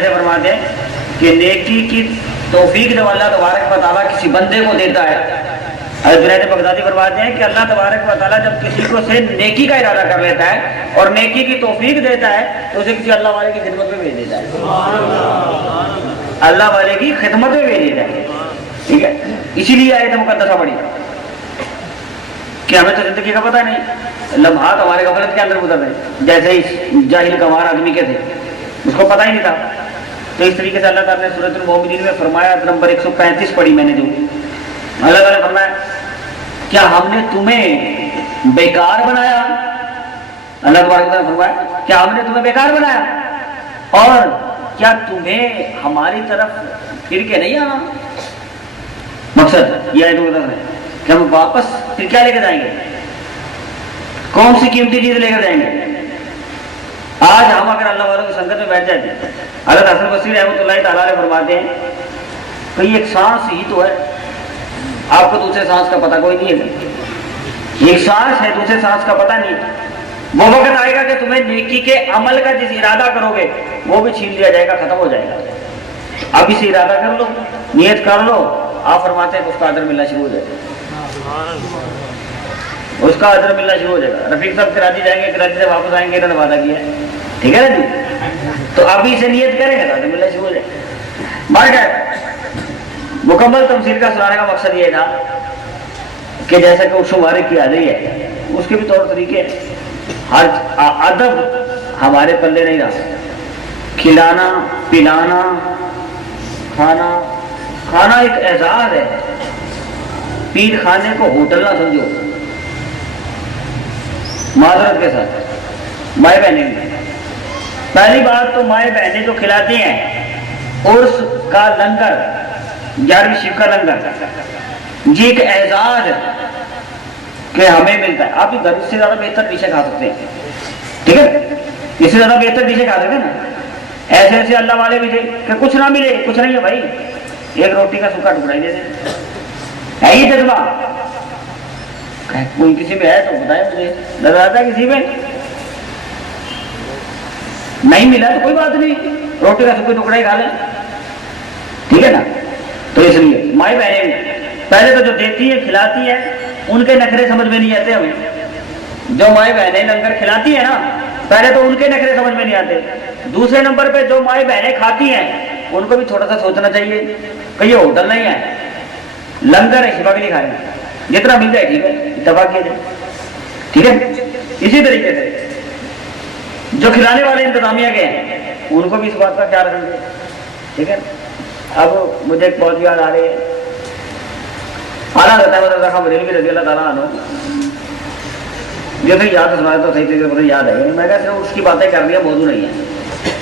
جیسے فرماتے ہیں کہ نیکی کی توفیق جب اللہ تبارک و تعالیٰ کسی بندے کو دیتا ہے، حضرت جنید بغدادی فرماتے ہیں کہ اللہ تبارک و تعالیٰ جب کسی کو سے نیکی کا ارادہ کر لیتا ہے اور نیکی کی توفیق دیتا ہے تو اسے کسی اللہ والے کی خدمت میں بھیج دیتا ہے، اللہ والے کی خدمت میں بھیج دیتا ہے. ٹھیک ہے، اسی لیے آیت مقدسہ پڑھی کہ ہمیں تو زندگی کا پتہ نہیں، لمحات ہمارے غفلت کے اندر گزر رہے، جیسے ہی جاہل گنوار آدمی کے تھے، اس کو پتہ ہی نہیں تھا. تو اس طریقے سے اللہ تعالیٰ نے سورۃ المؤمنین میں فرمایا، نمبر 135 پڑھی میں نے جو، اللہ تعالیٰ نے فرمایا کیا ہم نے تمہیں بیکار بنایا؟ اللہ تبارک نے فرمایا کیا ہم نے تمہیں بیکار بنایا اور کیا تمہیں ہماری طرف پھر کے نہیں آنا؟ مقصد یہ ہے کہ ہم واپس پھر کیا لے کر جائیں گے؟ کون سی قیمتی چیز لے کر جائیں گے؟ آج ہم اگر اللہ والوں کی سنگت میں بیٹھ جاتے ہیں، حضرت حسن بصری رحمۃ اللہ تعالیٰ علیہ فرماتے ہیں کہ ایک سانس ہی تو ہے، آپ کو دوسرے سانس کا پتہ کوئی نہیں ہے، ایک سانس ہے دوسرے سانس کا پتہ نہیں. وہ وقت آئے گا کہ تمہیں نیکی کے عمل کا جس ارادہ کرو گے وہ بھی چھین لیا جائے گا، ختم ہو جائے گا. اب اسے ارادہ کر لو، نیت کر لو. آپ فرماتے ہیں کہ اس کا اجر ملنا شروع ہو جائے گا، اس کا اجر ملنا شروع ہو جائے گا. رفیق صاحب کراچی جائیں گے، کراچی سے واپس آئیں گے، انہوں نے وعدہ کیا ہے، ٹھیک ہے نا جی؟ تو ابھی سے نیت کریں گے تو اجر ملنا شروع ہو جائے گا. مار گئے مکمل تمثیل کا سنانے کا مقصد یہ تھا کہ جیسا کہ اس مبارک کی عادی ہے اس کے بھی طور طریقے ہیں. ہر ادب ہمارے پلے نہیں رہا. کھلانا پلانا کھانا ایک اعزاز ہے. پیر خانے کو ہوٹل نہ سمجھو. معذرت کے ساتھ مائیں بہنیں، پہلی بات تو مائیں بہنیں جو کھلاتی ہیں عرس کا لنگر، 11ویں شب کا لنگر، یہ ایک اعزاز ہے کہ ہمیں ملتا ہے. آپ گھر سے زیادہ بہتر ڈشیں کھا سکتے ہیں، ٹھیک ہے، اس سے زیادہ بہتر ڈشیں کھا سکتے ہیں نا. ایسے ایسے اللہ والے بھی تھے کہ کچھ نہ ملے، کچھ نہیں ہے بھائی، ایک روٹی کا سوکھا ٹکڑا ہی دے دیں. ہے یہ جذبہ کوئی کسی میں ہے تو بتائے مجھے، نظر آتا ہے کسی میں؟ نہیں ملا تو کوئی بات نہیں، روٹی کا سوکھا ٹکڑا ہی کھا لیں، ٹھیک ہے نا. تو اس لیے مائی بہنیں پہلے تو جو دیتی ہے کھلاتی ہے ان کے نخرے سمجھ میں نہیں آتے ہمیں. جو مائیں بہنیں لنگر کھلاتی ہیں نا پہلے تو ان کے نخرے سمجھ میں نہیں آتے. دوسرے نمبر پہ جو مائیں بہنیں کھاتی ہیں ان کو بھی تھوڑا سا سوچنا چاہیے کہ یہ ہوٹل نہیں ہے، لنگر ہے، شفا کے لیے کھا رہے ہیں، جتنا مل جائے ٹھیک ہے، اتفاق کیا جائے، ٹھیک ہے. اسی طریقے سے جو کھلانے والے انتظامیہ کے ہیں ان کو بھی اس بات کا خیال رکھیں گے، ٹھیک ہے. اب مجھے ایک بہت یاد آ رہی ہے، اعلیٰ رہتا ہے مدرسہ خان بریلوی رضی اللہ تعالیٰ عنہ، جیسے یاد سنا تو صحیح طریقے سے مجھے یاد ہے. میں کہا صرف اس کی باتیں کر دیا، موضوع نہیں ہے،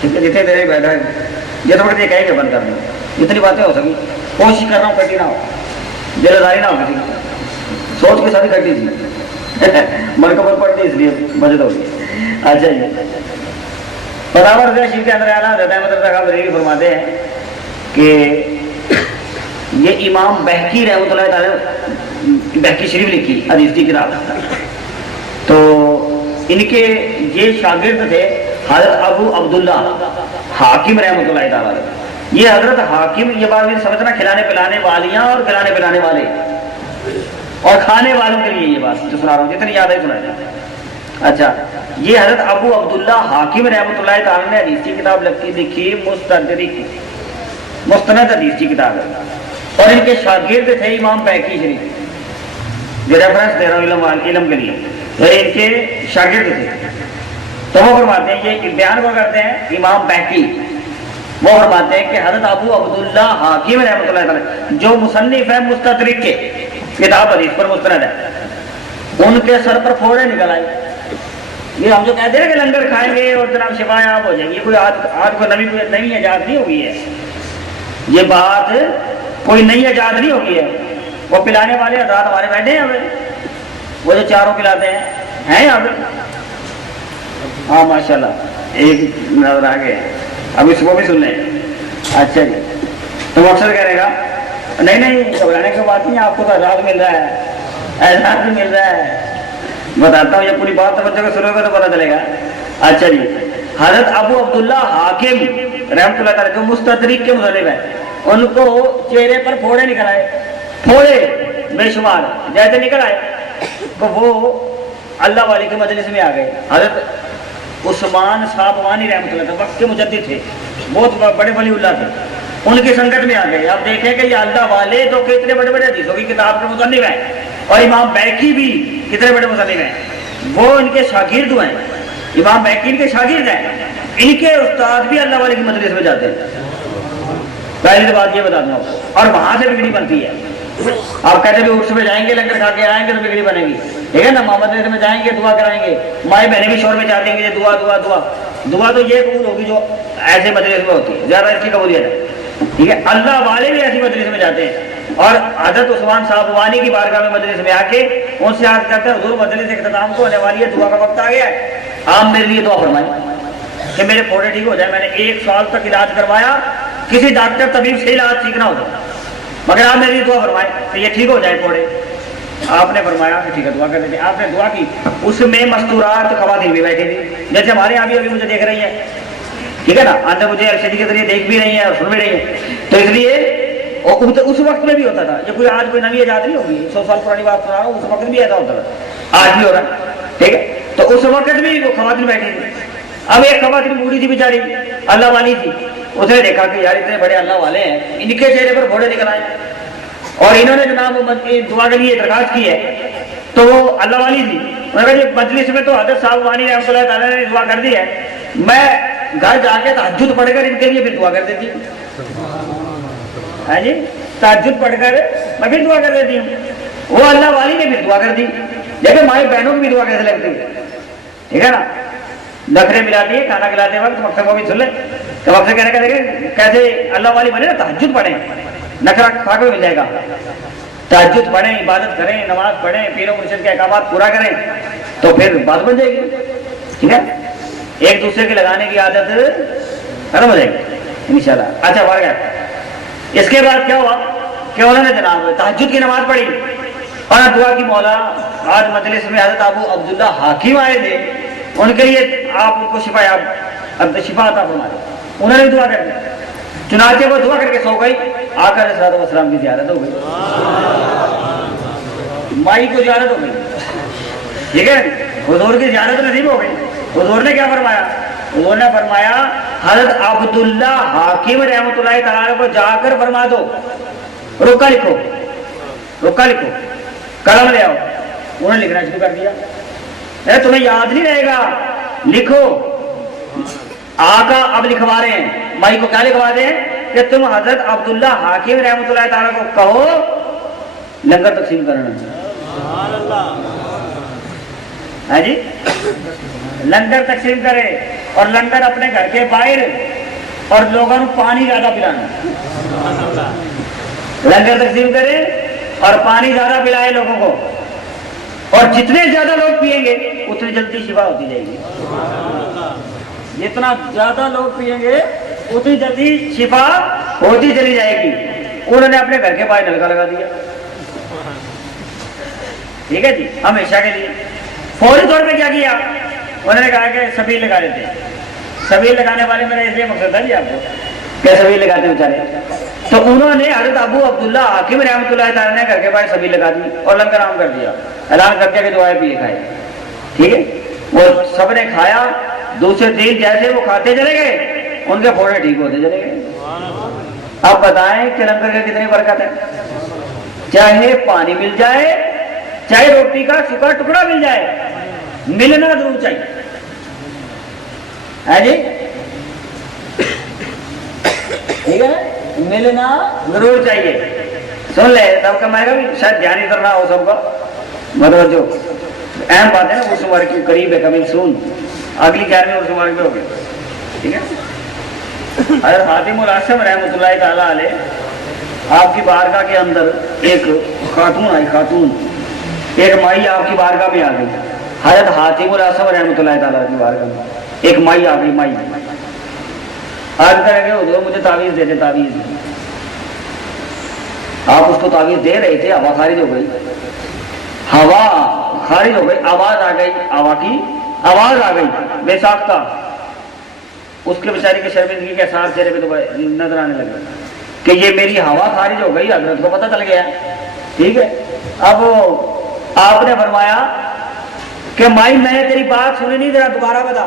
ٹھیک ہے. جتنے دیر بیٹھا ہے یہ تو مجھے کہیں کہ بند کر دیں، جتنی باتیں ہو سکی کوشش کر رہا ہوں کٹی نہ ہو، دل داری نہ ہو کسی کی، سوچ کے ساتھ کٹی تھی مرکبت پڑتی اس لیے مجھے تو ہوگی. اچھا جی، پتاور شریف کے اندر اعلیٰ رہتا ہے مدرسہ خان بریلوی فرماتے ہیں کہ یہ امام بہقی رحمۃ اللہ تعالی بہقی شریف لکھی حدیث کی کتاب، تو ان کے یہ شاگرد تھے حضرت ابو عبداللہ حاکم رحمۃ اللہ تعالی. یہ حضرت حاکم، یہ بات میں سمجھنا کھلانے پلانے والیاں اور کھلانے پلانے والے اور کھانے والوں کے لیے یہ بات جو سنا رہا ہوں، جتنی یاد ہے سنا ہے. اچھا، یہ حضرت ابو عبداللہ حاکم رحمۃ اللہ تعالی نے حدیث کی کتاب لکھی مستند حدیث کی کتاب ہے، اور ان کے شاگرد تھے امام بہقی شریف، جو ریفرنس دے رہا ہوں علم کے لیے، ان کے شاگرد تھے. تو وہ فرماتے ہیں، یہ بیان کو کرتے ہیں امام بہقی، وہ فرماتے ہیں کہ حضرت ابو عبداللہ حاکم رحمۃ اللہ تعالی جو مصنف ہے مستدرک کے، کتاب حدیث پر مستند ہے، ان کے سر پر پھوڑے نکل آئے. یہ ہم جو کہتے ہیں کہ لنگر کھائیں گے اور جناب شفائیں آپ ہو جائیں گی، کوئی آج کو نئی ایجاد نہیں ہوئی ہے، یہ بات کوئی نئی ایجاد نہیں ہوئی ہے. وہ پلانے والے حضرات ہمارے بیٹھے ہیں ہمیں، وہ جو چاروں پلاتے ہیں یہاں پہ. ہاں ماشاء اللہ ایک نظر آ گئے، اب اس کو بھی سن لیں. اچھا جی، تو مقصد کہنے کا نہیں گھبرانے کی بات نہیں، آپ کو تو اعزاز مل رہا ہے، اعزاز بھی مل رہا ہے. بتاتا ہوں، یہ پوری بات توجہ کو سنو گے تو پتہ چلے گا. اچھا جی، حضرت ابو عبداللہ حاکم रहमत अल्लाह ताला जो मुस्तदरिक के मुसल्लिफ हैं, उनको चेहरे पर फोड़े निकल आए, फोड़े बेशुमार जैसे निकल आए, तो वो अल्लाह वाले के मजलिस में आ गए। हज़रत उस्मान साबवानी रहमतुल्लाह अलैह वक्त के मुजद्दिद थे, बहुत बड़े वलीउल्लाह थे, उनकी संगत में आ गए। अब देखें कि ये अल्लाह वाले तो कितने बड़े बड़े हदीसों की किताब के मुसन्निफ हैं, और इमाम बैकी भी कितने बड़े मुसन्निफ हैं, वो इनके शागिर्द हैं, इमाम बैकी इनके शागिर्द हैं, इनके उस्ताद भी अल्लाह वाले की मजलिस में जाते हैं। पहली तो बात ये बता दूँ, और वहाँ से बिगड़ी बनती है। आप कहते भी उर्स में जाएंगे, लंगर खा के आएंगे तो बिगड़ी बनेगी, ठीक है ना। मोहम्मद में जाएंगे दुआ कराएंगे, माए बहनें भी शोर में चाहती हैं कि दुआ दुआ दुआ दुआ, तो ये कबूल होगी जो ऐसे मजलिस में होती है, ज्यादा इसकी कबूलियत है, ठीक है। अल्लाह वाले भी ऐसी मजलिस में जाते हैं, और हज़रत उस्मान साहब वानी की बारगाह में मजलिस में आके उनसे याद करते हैं, हुजूर मजलिस इख्तिताम को होने वाली है, दुआ का वक्त आ गया है, आप मेरे लिए दुआ फरमाएं कि मेरे फोड़े ठीक हो जाए। मैंने 1 साल तक इलाज करवाया, किसी डॉक्टर तबीब से इलाज ठीक ना होता, मगर आप मेरी दुआ फरमाए तो ये ठीक हो जाए फोड़े। आपने फरमाया कि ठीक है दुआ कर देते। आपने दुआ की, उसमें मस्तूरात खवातीन भी बैठी थी, जैसे हमारे यहाँ भी अभी मुझे देख रही है, ठीक है ना, अंदर मुझे अरशदी के जरिए देख भी रही है और सुन भी रही है। तो इसलिए उस वक्त में भी होता था, ये कोई आज कोई नवी इजाद नहीं होगी, 100 साल पुरानी बात सुना रहा हूँ, उस वक्त भी ऐसा होता था, आज भी हो रहा है, ठीक है। तो उस वक्त भी वो खवातीन बैठी थी। अब एक खवातीन बूढ़ी थी बेचारी, अल्लाह वाली थी, उसने देखा कि यार इतने बड़े अल्लाह वाले हैं, इनके चेहरे पर फोड़े निकल आए, और इन्होंने जनाब दुआ के लिए दरखास्त की है, तो वो अल्लाह वाली थी, उन्होंने मजलिस में तो हज़रत साहब वानी रहमतुल्लाह ताला ने दुआ कर दी है, मैं घर जाके तहज्जुद पढ़कर इनके लिए फिर दुआ कर देती हूँ, है जी, तहज्जुद पढ़कर मैं फिर दुआ कर देती हूँ। वो अल्लाह वाली ने फिर दुआ कर दी। देखिए माई बहनों की भी दुआ कैसे लगती है, ठीक है ना, नखरे मिलाती है, खाना खिलाते वक्त मकसद को भी सुन ले, तो मकसद कहने का देखे कैसे अल्लाह वाली बने ना, तहज्जुद पढ़े, नखरा खा के मिल जाएगा, तहज्जुद पढ़ें, इबादत करें, नमाज पढ़ें, पीरों मुर्शिद के अहकामात पूरा करें, तो फिर बात बन जाएगी, ठीक है। एक दूसरे की लगाने की आदत खत्म हो जाएगी इंशाल्लाह। अच्छा बढ़ गया। इसके बाद क्या हुआ कि उन्होंने जनाब तहज्जुद की नमाज पढ़ी और दुआ की। मौला आज मजलिस में हज़रत अबू अब्दुल्ला हाकिम आए थे, उनके लिए आप उनको शिफा अता फरमाए, उन्होंने दुआ कर दी। चुनाचे वो दुआ करके सो गई, आकर अलैहिस्सलाम की ज़ियारत हो गई, माई को ज़ियारत हो गई, ठीक है, हुजूर की ज़ियारत नसीब हो गई। हुजूर ने क्या फरमाया, हुजूर ने फरमाया हज़रत अब्दुल्ला हाकिम रहमतुल्लाह तआला को जाकर फरमा दो, रुका लिखो, रुका लिखो, कलम ले आओ। उन्होंने लिखना शुरू कर दिया। अरे तुम्हें याद नहीं रहेगा, लिखो। आका अब लिखवा रहे हैं, माई को क्या लिखवा रहे हैं कि तुम हजरत अब्दुल्ला हाकिम रहमतुल्लाह ताला को कहो लंगर तकसीम करना है जी, लंगर तकसीम करे, और लंगर अपने घर के बाहर, और लोगों को पानी ज्यादा पिलाना, लंगर तकसीम करे और पानी ज्यादा पिलाए लोगों को, और जितने ज्यादा लोग पिएंगे उतनी जल्दी शिफा होती जाएगी, जितना ज्यादा लोग पिएंगे उतनी जल्दी शिफा होती चली जाएगी। उन्होंने अपने घर के बाहर नलका लगा दिया, ठीक है जी, हमेशा के लिए। फौरी तौर पे क्या किया, उन्होंने कहा कि सबील लगा देते हैं। सबील लगाने वाले मेरा इसलिए मकसद है जी आपको, क्या सबील लगाते बेचारे। तो उन्होंने हज़रत अबू अब्दुल्ला हाकिम रहमतुल्लाह ताला ने घर के बाहर सबील लगा दी और लंगर आम कर दिया, ऐलान कर दिया कि दुआएं पिए खाए, ठीक है। वो सब ने खाया, दूसरे दिन जैसे वो खाते चले गए उनके फोड़े ठीक होते चले गए। अब बताएं कि लंगर की कितनी बरकत है। चाहे पानी मिल जाए, चाहे रोटी का सूखा टुकड़ा मिल जाए, मिलना जरूर चाहिए, है जी, ठीक है, मिलना जरूर चाहिए। सुन ले सबका, मैं भी शायद ध्यान ही करना हो सबका, मतलब जो अहम बात है ना, उस उम्र की करीब है, कभी सुन अगली 11वीं उस उम्र में हो गए, ठीक है। हज़रत हातिमुल आसम रहमतुल्लाह ताला अलैह आपकी बारगाह के अंदर एक खातून आई, खातून एक माई आपकी बारगाह में आ गई। हज़रत हातिमुल आसम रहमतुल्लाह ताला की बारगाह में एक माई आ गई। माई आज करेंगे हुजूर मुझे तावीज़ दे दे, तावीज़। आप उसको तावीज़ दे रहे थे, हवा खारिज हो गई, हवा खारिज हो गई, आवाज आ गई, हवा की आवाज आ गई बेसाख्ता, اس کے بیچارے کی شرمندگی کے اثار چہرے پہ تو نظر آنے لگے کہ یہ میری ہوا خارج ہو گئی، حضرت کو پتہ چل گیا. ٹھیک ہے. اب آپ نے فرمایا کہ مائی میں تیری بات سنی نہیں، ذرا دوبارہ بتا.